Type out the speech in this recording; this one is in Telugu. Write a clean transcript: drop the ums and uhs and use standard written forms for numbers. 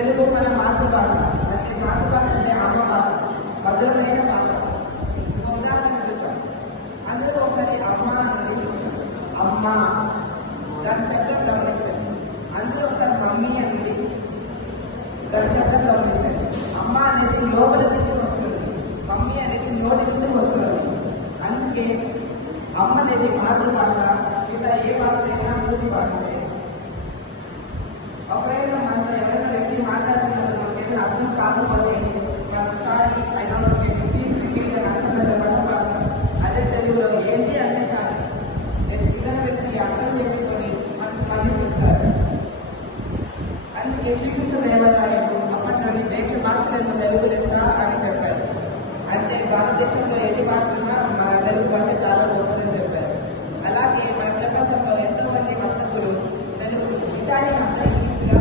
తెలుగు మన మాతృభాష. అంటే మాతృభాష అంటే అమ్మ భాష, భద్రమైన భాష. ఒక ఉదాహరణ చూద్దాం. అందరూ ఒకసారి అమ్మ అనేది అమ్మ దాని శబ్దం గమనించండి. అందులో ఒకసారి మమ్మీ అనేది దాని శబ్దం గమనించండి. అమ్మ అనేది లోపలి నుండి వస్తుంది, మమ్మీ అనేది నోటి నుండి వస్తుంది. అందుకే అమ్మ అనేది మాతృభాష, లేదా ఏ భాష అయినా పూర్తి భాష. ఒకవేళ మనతో ఎవరైనా వ్యక్తి మాట్లాడుతున్నట్టు అర్థం కాకపోతే ఒకసారి అదే తెలుగులో ఏంటి అంటే చాలు ఇతర వ్యక్తి అర్థం చేసుకొని మనకు మళ్ళీ చెప్తారు. అందుకే శ్రీకృష్ణదేవరాయలు అప్పట్లోని దేశ భాషలను తెలుగు లెస్స అని చెప్పారు. అంటే భారతదేశంలో ఎన్ని భాషలున్నా మన తెలుగు భాష చాలా గొప్పదని చెప్పారు. అలాగే మన ప్రపంచంలో ఎంతో మంది వర్తకులు తెలుగు ఇటాలియన్ అంతా ఈజీగా